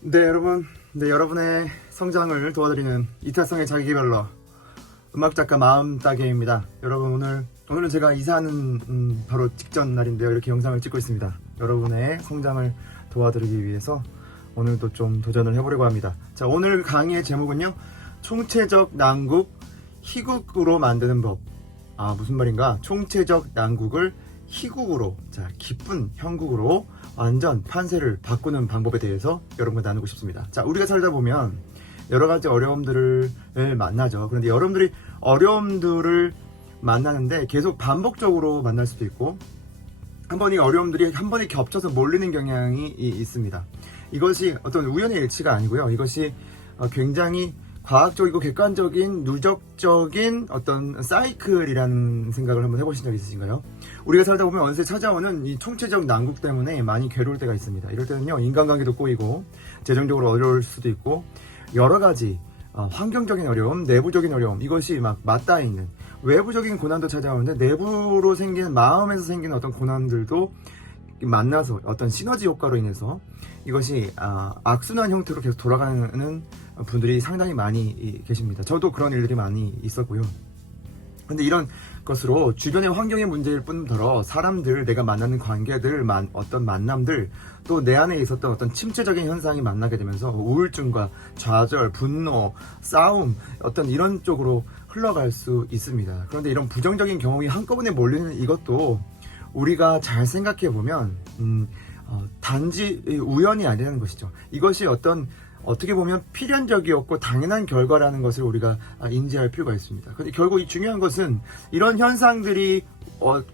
네, 여러분. 네, 여러분의 성장을 도와드리는 이타성의 자기계발러 음악작가 마음따개입니다. 여러분, 오늘은 제가 이사하는 바로 직전 날인데요. 이렇게 영상을 찍고 있습니다. 여러분의 성장을 도와드리기 위해서 오늘도 좀 도전을 해보려고 합니다. 자, 오늘 강의의 제목은요, 총체적 난국 희국으로 만드는 법. 무슨 말인가? 총체적 난국을 희국으로, 자, 기쁜 형국으로 완전 판세를 바꾸는 방법에 대해서 여러분과 나누고 싶습니다. 자, 우리가 살다 보면 여러 가지 어려움들을 만나죠. 그런데 여러분들이 어려움들을 만나는데 계속 반복적으로 만날 수도 있고, 한 번이 어려움들이 한 번에 겹쳐서 몰리는 경향이 있습니다. 이것이 어떤 우연의 일치가 아니고요. 이것이 굉장히 과학적이고 객관적인 누적적인 어떤 사이클이라는 생각을 한번 해보신 적 있으신가요? 우리가 살다 보면 어느새 찾아오는 이 총체적 난국 때문에 많이 괴로울 때가 있습니다. 이럴 때는요, 인간관계도 꼬이고 재정적으로 어려울 수도 있고 여러 가지 환경적인 어려움, 내부적인 어려움, 이것이 막 맞닿아 있는 외부적인 고난도 찾아오는데 내부로 생기는, 마음에서 생기는 어떤 고난들도 만나서 어떤 시너지 효과로 인해서 이것이 악순환 형태로 계속 돌아가는 분들이 상당히 많이 계십니다. 저도 그런 일들이 많이 있었고요. 근데 이런 것으로 주변의 환경의 문제일 뿐더러 사람들, 내가 만나는 관계들, 어떤 만남들, 또 내 안에 있었던 어떤 침체적인 현상이 만나게 되면서 우울증과 좌절, 분노, 싸움, 어떤 이런 쪽으로 흘러갈 수 있습니다. 그런데 이런 부정적인 경험이 한꺼번에 몰리는 이것도 우리가 잘 생각해 보면 단지 우연이 아니라는 것이죠. 이것이 어떻게 보면 필연적이었고 당연한 결과라는 것을 우리가 인지할 필요가 있습니다. 근데 결국 이 중요한 것은 이런 현상들이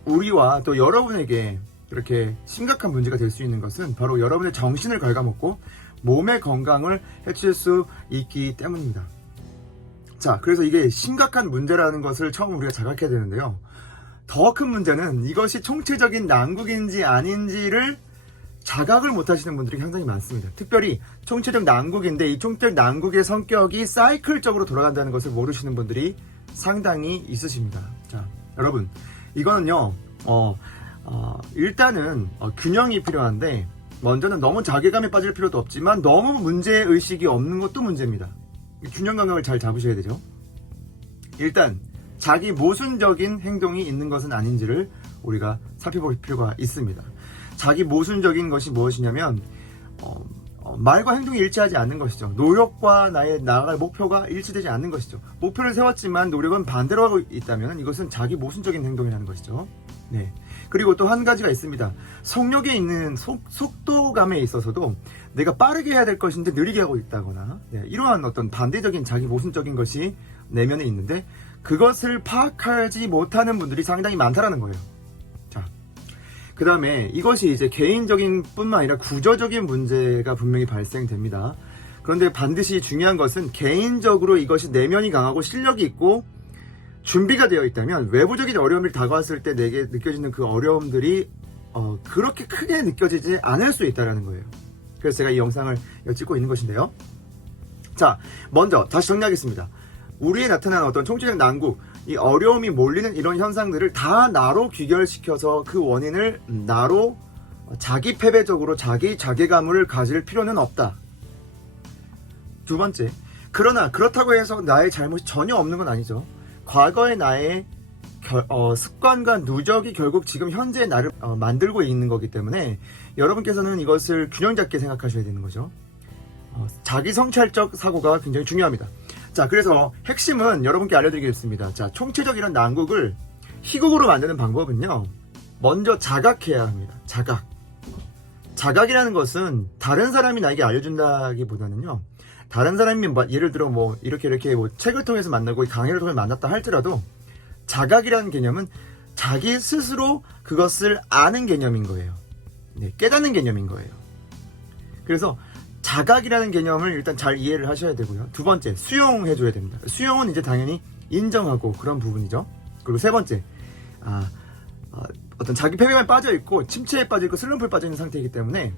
우리와 또 여러분에게 이렇게 심각한 문제가 될 수 있는 것은 바로 여러분의 정신을 갉아먹고 몸의 건강을 해칠 수 있기 때문입니다. 자, 그래서 이게 심각한 문제라는 것을 처음 우리가 자각해야 되는데요. 더 큰 문제는 이것이 총체적인 난국인지 아닌지를 자각을 못 하시는 분들이 상당히 많습니다. 특별히 총체적 난국인데 이 총체적 난국의 성격이 사이클적으로 돌아간다는 것을 모르시는 분들이 상당히 있으십니다. 자, 여러분, 이거는요, 일단은 균형이 필요한데, 먼저는 너무 자괴감에 빠질 필요도 없지만 너무 문제의식이 없는 것도 문제입니다. 균형 감각을 잘 잡으셔야 되죠. 일단 자기 모순적인 행동이 있는 것은 아닌지를 우리가 살펴볼 필요가 있습니다. 자기 모순적인 것이 무엇이냐면 말과 행동이 일치하지 않는 것이죠. 노력과 나의 나아갈 목표가 일치되지 않는 것이죠. 목표를 세웠지만 노력은 반대로 하고 있다면 이것은 자기 모순적인 행동이라는 것이죠. 네. 그리고 또 한 가지가 있습니다. 속력에 있는 속도감에 있어서도 내가 빠르게 해야 될 것인데 느리게 하고 있다거나, 네, 이러한 어떤 반대적인 자기 모순적인 것이 내면에 있는데 그것을 파악하지 못하는 분들이 상당히 많다라는 거예요. 자, 그 다음에 이것이 이제 개인적인 뿐만 아니라 구조적인 문제가 분명히 발생됩니다. 그런데 반드시 중요한 것은 개인적으로 이것이 내면이 강하고 실력이 있고 준비가 되어 있다면 외부적인 어려움이 다가왔을 때 내게 느껴지는 그 어려움들이 그렇게 크게 느껴지지 않을 수 있다는 거예요. 그래서 제가 이 영상을 찍고 있는 것인데요. 자, 먼저 다시 정리하겠습니다. 우리에 나타나는 어떤 총체적 난국, 이 어려움이 몰리는 이런 현상들을 다 나로 귀결시켜서 그 원인을 나로 자기 패배적으로 자기 자괴감을 가질 필요는 없다. 두 번째, 그러나 그렇다고 해서 나의 잘못이 전혀 없는 건 아니죠. 과거의 나의 습관과 누적이 결국 지금 현재 나를 만들고 있는 거기 때문에 여러분께서는 이것을 균형 잡게 생각하셔야 되는 거죠. 자기 성찰적 사고가 굉장히 중요합니다. 자, 그래서 핵심은 여러분께 알려드리겠습니다. 자, 총체적 이런 난국을 희국으로 만드는 방법은요, 먼저 자각해야 합니다. 자각이라는 것은 다른 사람이 나에게 알려준다기보다는요, 다른 사람이 예를 들어 이렇게 책을 통해서 만나고 강의를 통해 만났다 할지라도 자각이라는 개념은 자기 스스로 그것을 아는 개념인 거예요. 네, 깨닫는 개념인 거예요. 그래서 자각이라는 개념을 일단 잘 이해를 하셔야 되고요. 두 번째, 수용해 줘야 됩니다. 수용은 이제 당연히 인정하고 그런 부분이죠. 그리고 세 번째, 어떤 자기 패배감에 빠져 있고 침체에 빠져 있고 슬럼프에 빠져 있는 상태이기 때문에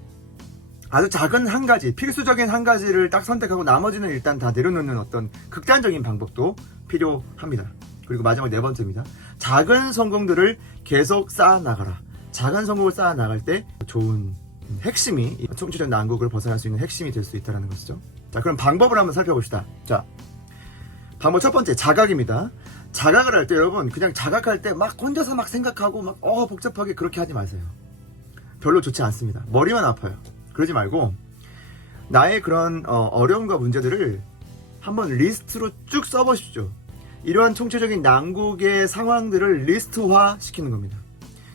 아주 작은 한 가지, 필수적인 한 가지를 딱 선택하고 나머지는 일단 다 내려놓는 어떤 극단적인 방법도 필요합니다. 그리고 마지막 네 번째입니다. 작은 성공들을 계속 쌓아나가라. 작은 성공을 쌓아 나갈 때 좋은 핵심이 이 총체적 난국을 벗어날 수 있는 핵심이 될 수 있다는 것이죠. 자, 그럼 방법을 한번 살펴봅시다. 자, 방법 첫 번째, 자각입니다. 자각을 할 때 여러분 그냥 자각할 때 막 혼자서 막 생각하고 막 복잡하게 그렇게 하지 마세요. 별로 좋지 않습니다. 머리만 아파요. 그러지 말고 나의 그런 어려움과 문제들을 한번 리스트로 쭉 써보십시오. 이러한 총체적인 난국의 상황들을 리스트화 시키는 겁니다.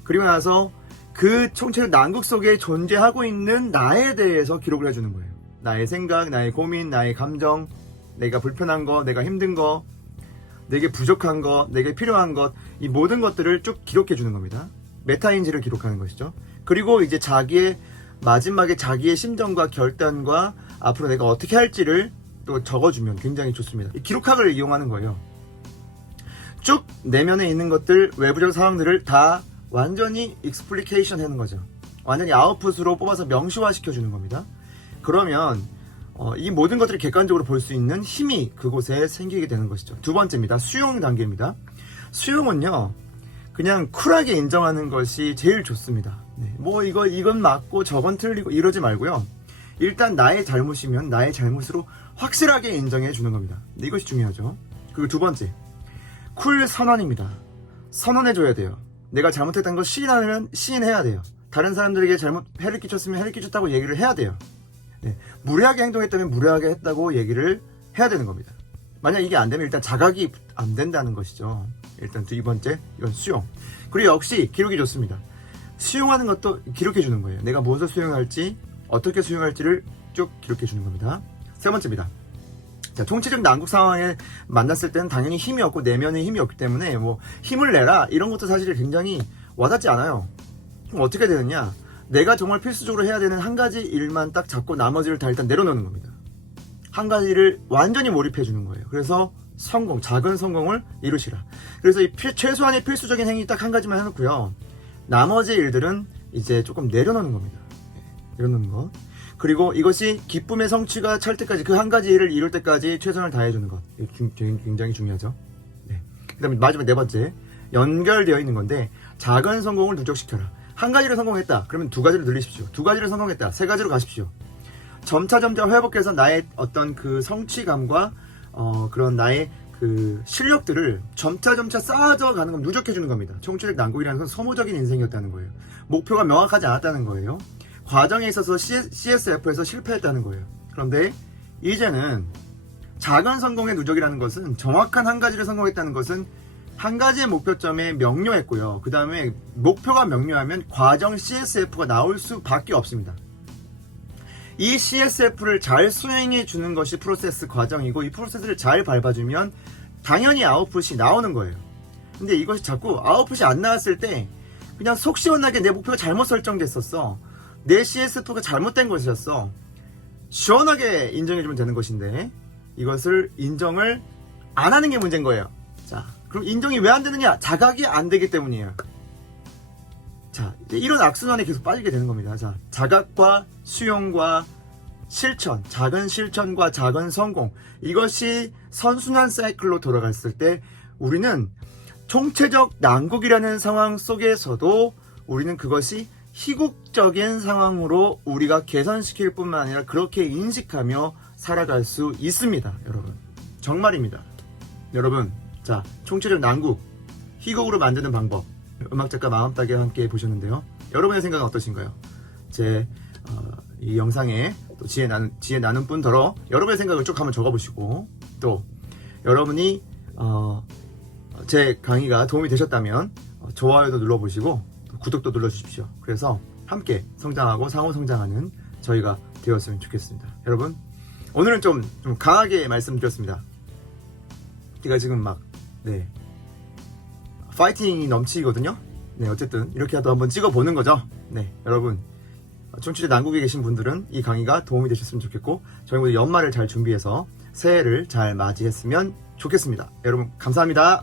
그리고 나서 그 총체적 난국 속에 존재하고 있는 나에 대해서 기록을 해주는 거예요. 나의 생각, 나의 고민, 나의 감정, 내가 불편한 거, 내가 힘든 거, 내게 부족한 것, 내게 필요한 것, 이 모든 것들을 쭉 기록해 주는 겁니다. 메타인지를 기록하는 것이죠. 그리고 이제 마지막에 자기의 심정과 결단과 앞으로 내가 어떻게 할지를 또 적어주면 굉장히 좋습니다. 이 기록학을 이용하는 거예요. 쭉 내면에 있는 것들, 외부적 상황들을 다 완전히 익스플리케이션 하는 거죠. 완전히 아웃풋으로 뽑아서 명시화 시켜주는 겁니다. 그러면 이 모든 것들을 객관적으로 볼 수 있는 힘이 그곳에 생기게 되는 것이죠. 두 번째입니다. 수용 단계입니다. 수용은요, 그냥 쿨하게 인정하는 것이 제일 좋습니다. 네, 뭐 이건 맞고 저건 틀리고 이러지 말고요. 일단 나의 잘못이면 나의 잘못으로 확실하게 인정해 주는 겁니다. 네, 이것이 중요하죠. 그리고 두 번째, 쿨 선언입니다. 선언해 줘야 돼요. 내가 잘못했다는 걸 시인하면 시인해야 돼요. 다른 사람들에게 해를 끼쳤으면 해를 끼쳤다고 얘기를 해야 돼요. 네, 무례하게 행동했다면 무례하게 했다고 얘기를 해야 되는 겁니다. 만약 이게 안 되면 일단 자각이 안 된다는 것이죠. 일단 두 번째, 이건 수용. 그리고 역시 기록이 좋습니다. 수용하는 것도 기록해 주는 거예요. 내가 무엇을 수용할지, 어떻게 수용할지를 쭉 기록해 주는 겁니다. 세 번째입니다. 자, 총체적 난국 상황에 만났을 때는 당연히 힘이 없고 내면에 힘이 없기 때문에 뭐 힘을 내라 이런 것도 사실 굉장히 와닿지 않아요. 그럼 어떻게 되느냐? 내가 정말 필수적으로 해야 되는 한 가지 일만 딱 잡고 나머지를 다 일단 내려놓는 겁니다. 한 가지를 완전히 몰입해 주는 거예요. 그래서 작은 성공을 이루시라. 그래서 이 최소한의 필수적인 행위 딱 한 가지만 해놓고요. 나머지 일들은 이제 조금 내려놓는 겁니다. 내려놓는 것. 그리고 이것이 기쁨의 성취가 찰 때까지 그 한 가지 일을 이룰 때까지 최선을 다해주는 것. 굉장히 중요하죠. 네. 그 다음에 마지막 네 번째. 연결되어 있는 건데 작은 성공을 누적시켜라. 한 가지를 성공했다. 그러면 두 가지를 늘리십시오. 두 가지를 성공했다. 세 가지로 가십시오. 점차 회복해서 나의 어떤 그 성취감과 그런 나의 그 실력들을 점차 쌓아져 가는 걸 누적해 주는 겁니다. 총체적 난국이라는 건 소모적인 인생이었다는 거예요. 목표가 명확하지 않았다는 거예요. 과정에 있어서 CSF에서 실패했다는 거예요. 그런데 이제는 작은 성공의 누적이라는 것은 정확한 한 가지를 성공했다는 것은 한 가지의 목표점에 명료했고요. 그 다음에 목표가 명료하면 과정 CSF가 나올 수밖에 없습니다. 이 CSF를 잘 수행해 주는 것이 프로세스 과정이고 이 프로세스를 잘 밟아주면 당연히 아웃풋이 나오는 거예요. 근데 이것이 자꾸 아웃풋이 안 나왔을 때 그냥 속 시원하게 내 목표가 잘못 설정됐었어. 내 CSF가 잘못된 것이었어. 시원하게 인정해주면 되는 것인데 이것을 인정을 안 하는 게 문제인 거예요. 자, 그럼 인정이 왜 안 되느냐? 자각이 안 되기 때문이에요. 자, 이런 악순환에 계속 빠지게 되는 겁니다. 자, 자각과 수용과 실천, 작은 실천과 작은 성공, 이것이 선순환 사이클로 돌아갔을 때 우리는 총체적 난국이라는 상황 속에서도 우리는 그것이 희국적인 상황으로 우리가 개선시킬 뿐만 아니라 그렇게 인식하며 살아갈 수 있습니다. 여러분, 정말입니다. 여러분, 자, 총체적 난국, 희곡으로 만드는 방법, 음악작가 마음따기와 함께 보셨는데요. 여러분의 생각은 어떠신가요? 이 영상에 또 지혜 나눈 뿐더러 여러분의 생각을 쭉 한번 적어보시고 또 여러분이 제 강의가 도움이 되셨다면 좋아요도 눌러보시고 구독도 눌러주십시오. 그래서 함께 성장하고 상호 성장하는 저희가 되었으면 좋겠습니다. 여러분, 오늘은 좀 강하게 말씀드렸습니다. 제가 지금 파이팅이 넘치거든요. 네, 어쨌든 이렇게라도 한번 찍어보는 거죠. 네, 여러분, 총체적 난국에 계신 분들은 이 강의가 도움이 되셨으면 좋겠고 저희 모두 연말을 잘 준비해서 새해를 잘 맞이했으면 좋겠습니다. 여러분, 감사합니다.